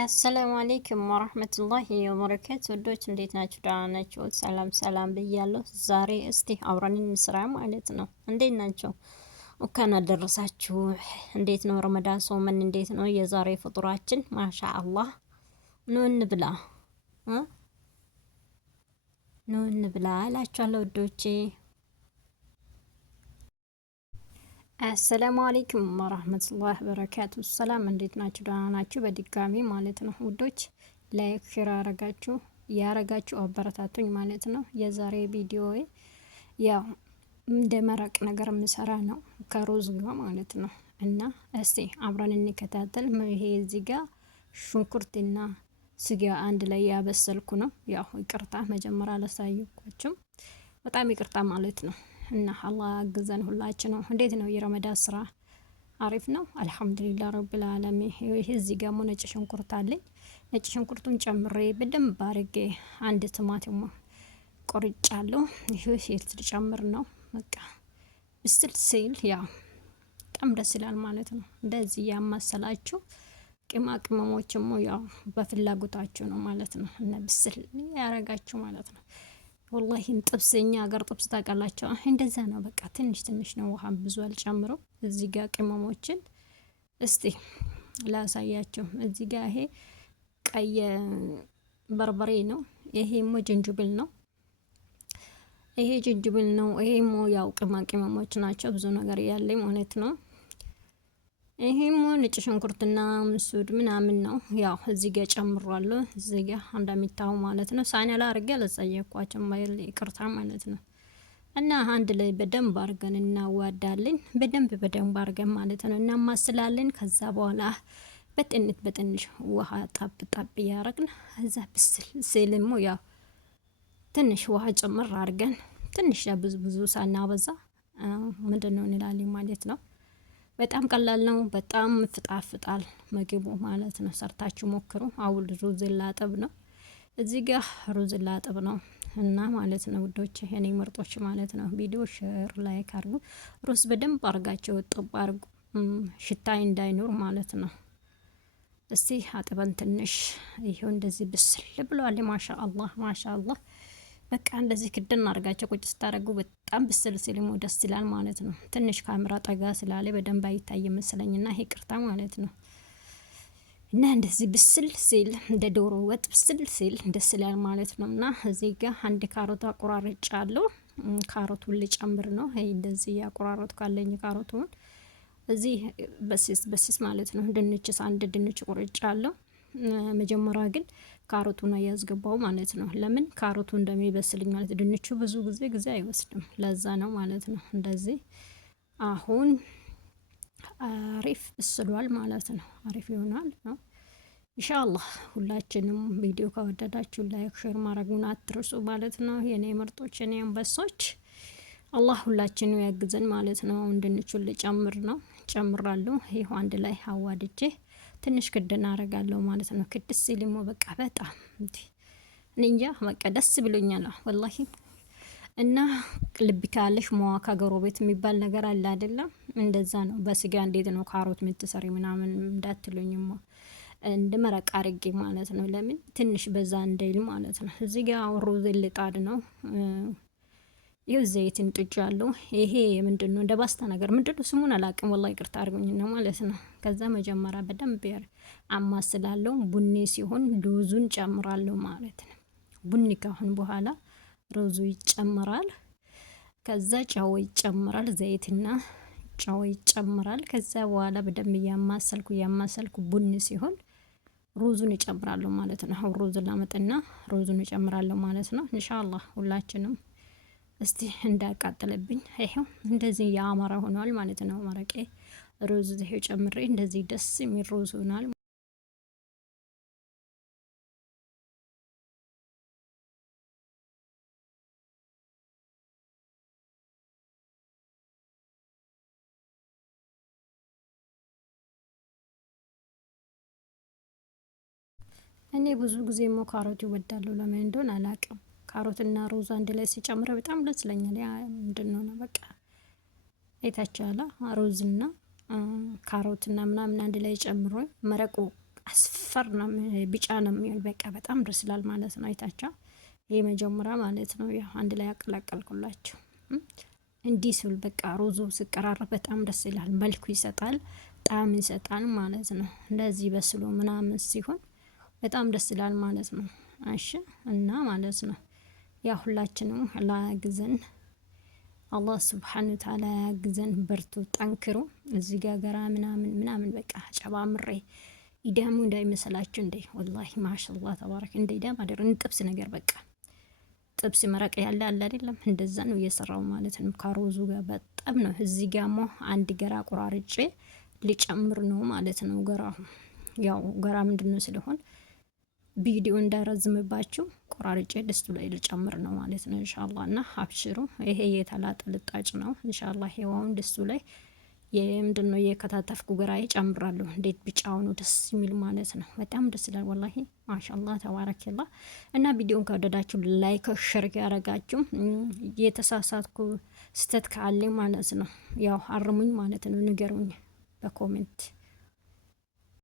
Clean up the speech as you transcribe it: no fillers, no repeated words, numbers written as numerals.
አሰላሙ አሌይኩም ወረህመቱላሂ ወበረካቱ። ውዶች እንዴት ናችሁ? ደህና ናችሁ? ሰላም ሰላም ብያለሁ። ዛሬ እስቲ አብረን እንስራ ማለት ነው። እንዴት ናቸው? እንኳን አደረሳችሁ። እንዴት ነው ረመዳን ጾምን? እንዴት ነው የዛሬ ፍጡራችን? ማሻ አላህ። ኑ እንብላ ኑ እንብላ እላችኋለሁ ውዶቼ። አሰላሙ አለይኩም ወራህመቱላሂ ወበረካቱ። ሰላም እንዴት ናችሁ? ደህና ናችሁ? በድጋሚ ማለት ነው ውዶች ላይክ ሼር ያረጋችሁ አበረታቱኝ ማለት ነው። የዛሬ ቪዲዮ ያው እንደ መረቅ ነገር የምሰራ ነው ከሩዝ ጋር ማለት ነው። እና እስቲ አብረን እንከታተል። ይሄ እዚህ ጋር ሽንኩርትና ስጋ አንድ ላይ ያበሰልኩ ነው። ያው ይቅርታ መጀመሪያ አላሳየኳችሁም፣ በጣም ይቅርታ ማለት ነው። እና አላህ አግዘን ሁላችን ነው። እንዴት ነው የረመዳን ስራ? አሪፍ ነው አልሐምዱሊላህ ረብል ዓለሚን። ይሄ እዚህ ጋር ነጭ ሽንኩርት አለኝ። ነጭ ሽንኩርቱን ጨምሬ በደንብ አድርጌ አንድ ቲማቲም ቆርጫለሁ። ይሄ ልጨምር ነው። በቃ ብስል ሲል ያው በጣም ደስ ይላል ማለት ነው። እንደዚህ ያማሰላችሁ ቅመሞችም ያው በፍላጎታችሁ ነው ማለት ነው። እና ብስል ያረጋችሁ ማለት ነው። ወላሂ ጥብስ እኛ ሀገር ጥብስ ታውቃላችሁ፣ እንደዛ ነው። በቃ ትንሽ ትንሽ ነው፣ ውሃ ብዙ አልጨምረው። እዚህ ጋር ቅመሞችን እስቲ ላሳያችሁ። እዚህ ጋር ይሄ ቀይ በርበሬ ነው። ይሄሞ ጅንጅብል ነው። ይሄ ጅንጅብል ነው። ይሄሞ ያው ቅመሞች ናቸው። ብዙ ነገር ያለኝ ማለት ነው። ይሄም ነጭ ሽንኩርትና ምስድ ምናምን ነው። ያው እዚህ ጋር ጨምሯለሁ። እዚህ ጋር እንደሚታው ማለት ነው። ሳኔ ላይ አድርጌ አላሳየኳችሁም፣ ማይል ይቅርታ ማለት ነው። እና አንድ ላይ በደንብ አድርገን እናዋዳለን። በደንብ አድርገን ማለት ነው እናማስላለን። ከዛ በኋላ በትንሽ ውሃ ጣብ እያረግን እዛ ብስል ሲልሞ ያው ትንሽ ውሃ ጨምር አድርገን ትንሽ ብዙ ሳናበዛ ምንድነው እንላለን ማለት ነው። በጣም ቀላል ነው። በጣም ፍጣፍጣል ምግቡ ማለት ነው። ሰርታችሁ ሞክሩ። አሁን ሩዝ ላጥብ ነው። እዚህ ጋር ሩዝ ላጥብ ነው እና ማለት ነው ውዶች፣ የኔ ምርጦች ማለት ነው። ቪዲዮ ሼር ላይክ አድርጉ። ሩዝ በደንብ አርጋችሁ ጥብ አርጉ፣ ሽታይ እንዳይኖር ማለት ነው። እስቲ አጥበን ትንሽ ይሄው እንደዚህ ብስል ብሏል። ማሻአላህ ማሻአላህ። በቃ እንደዚህ ክድን አድርጋቸው ቁጭ ስታደርጉ በጣም ብስል ሲልሞ ደስ ይላል ማለት ነው። ትንሽ ካሜራ ጠጋ ስላለ በደንብ አይታይም መሰለኝና ይሄ ቅርታ ማለት ነው። እና እንደዚህ ብስል ሲል እንደ ዶሮ ወጥ ብስል ሲል ደስ ይላል ማለት ነው። እና እዚህ ጋር አንድ ካሮት አቆራርጫለሁ። ካሮቱን ልጨምር ነው። ይሄ እንደዚህ ያቆራረጥኩ ካለኝ ካሮቱን እዚህ በሲስ ማለት ነው። አንድ ድንች ቆርጫለሁ። መጀመሪያ ግን ካሮቱን ያስገባው ማለት ነው። ለምን ካሮቱ እንደሚበስልኝ ማለት ድንቹ ብዙ ጊዜ አይወስድም፣ ለዛ ነው ማለት ነው። እንደዚህ አሁን አሪፍ ብስሏል ማለት ነው። አሪፍ ይሆናል ነው ኢንሻአላህ። ሁላችንም ቪዲዮ ከወደዳችሁ ላይክ ሼር ማድረጉን አትርሱ ማለት ነው። የኔ ምርጦች፣ የኔ አንበሶች፣ አላህ ሁላችንም ያግዘን ማለት ነው። ድንቹን ልጨምር ነው። ጨምራለሁ። ይሄው አንድ ላይ አዋድጄ ትንሽ ክድና አረጋለሁ ማለት ነው። ክድስ ሲልሞ በቃ በጣም እንጃ በቃ ደስ ብሎኛል ወላሂ። እና ልብ ካለሽ መዋካ ጎረቤት የሚባል ነገር አለ አይደለም? እንደዛ ነው። በስጋ እንዴት ነው ካሮት የምትሰሪ ምናምን እንዳትሉኝም እንደ መረቅ አርጌ ማለት ነው። ለምን ትንሽ በዛ እንደይል ማለት ነው። እዚህ ጋር ሩዝ ልጣድ ነው። ይኸው ዘይትን ጥጃለሁ። ይሄ ምንድነው እንደ ባስታ ነገር ምንድነው ስሙን አላውቅም ወላሂ ይቅርታ አድርጉኝ ነው ማለት ነው። ከዛ መጀመሪያ በደንብ አማስላለሁ። ቡኒ ሲሆን ሩዙን ጨምራለሁ ማለት ነው። ቡኒ ካሁን በኋላ ሩዙ ይጨምራል። ከዛ ጨው ይጨምራል። ዘይትና ጨው ይጨምራል። ከዛ በኋላ በደንብ እያማሰልኩ ቡኒ ሲሆን ሩዙን ይጨምራለሁ ማለት ነው። ሩዙን ላመጥና ሩዙን ይጨምራለሁ ማለት ነው። ኢንሻአላህ ሁላችንም እስቲ እንዳያቃጥልብኝ ይሄው እንደዚህ ያማረ ሆኗል ማለት ነው። መረቄ ሩዝ ይሄው ጨምሬ እንደዚህ ደስ የሚል ሩዝ ሆኗል። እኔ ብዙ ጊዜ ካሮት ይወዳለሁ። ለምን እንደሆነ አላውቅም። ካሮትና ሩዝ አንድ ላይ ሲጨምር በጣም ደስ ይለኛል። ያ ምንድነው ነው በቃ አይታችኋላ። ሩዝና ካሮትና ምናምን አንድ ላይ ጨምሮ መረቁ አስፈር ነው ቢጫ ነው የሚሆን። በቃ በጣም ደስ ይላል ማለት ነው። አይታችሁ ይሄ መጀመሪያ ማለት ነው። ያው አንድ ላይ ያቀላቀልኩላችሁ እንዲህ ስል በቃ ሩዙ ሲቀራረብ በጣም ደስ ይላል። መልኩ ይሰጣል፣ ጣዕም ይሰጣል ማለት ነው። እንደዚህ በስሎ ምናምን ሲሆን በጣም ደስ ይላል ማለት ነው። እሺ እና ማለት ነው ያ ሁላችንም ላግዘን አላህ ሱብሓነሁ ወተዓላ ያግዘን። በርቱ፣ ጠንክሩ። እዚህ ጋር ገራ ምናምን በቃ ጨባምሬ ኢዳሙ እንዳይመስላችሁ እንዴ! ወላሂ ማሻአላህ ተባረክ። እንደ ኢዳም አደረ ጥብስ ነገር በቃ ጥብስ መረቅ ያለ አለ አይደለም፣ እንደዛ ነው እየሰራው ማለት ነው። ከሩዙ ጋር በጣም ነው። እዚህ ጋር አንድ ገራ ቆራርጬ ሊጨምር ነው ማለት ነው። ገራው ያው ገራ ምንድነው ስለሆን ቪዲዮ እንዳይረዝምባችሁ ቆራርጬ ድስቱ ላይ ልጨምር ነው ማለት ነው ኢንሻአላህ። እና አብሽሩ። ይሄ የተላጠ ልጣጭ ነው ኢንሻአላህ። ይሄውን ድስቱ ላይ የምንድነው የከታተፍኩ ገራዬ ጨምራለሁ። እንዴት ቢጫው ነው ደስ የሚል ማለት ነው። በጣም ደስ ይላል ወላሂ ማሻአላህ ተባረከላህ። እና ቪዲዮን ከወደዳችሁ ላይክ ሼር ያረጋችሁ፣ የተሳሳትኩ ስተት ካለ ማለት ነው ያው አርሙኝ ማለት ነው፣ ንገሩኝ በኮሜንት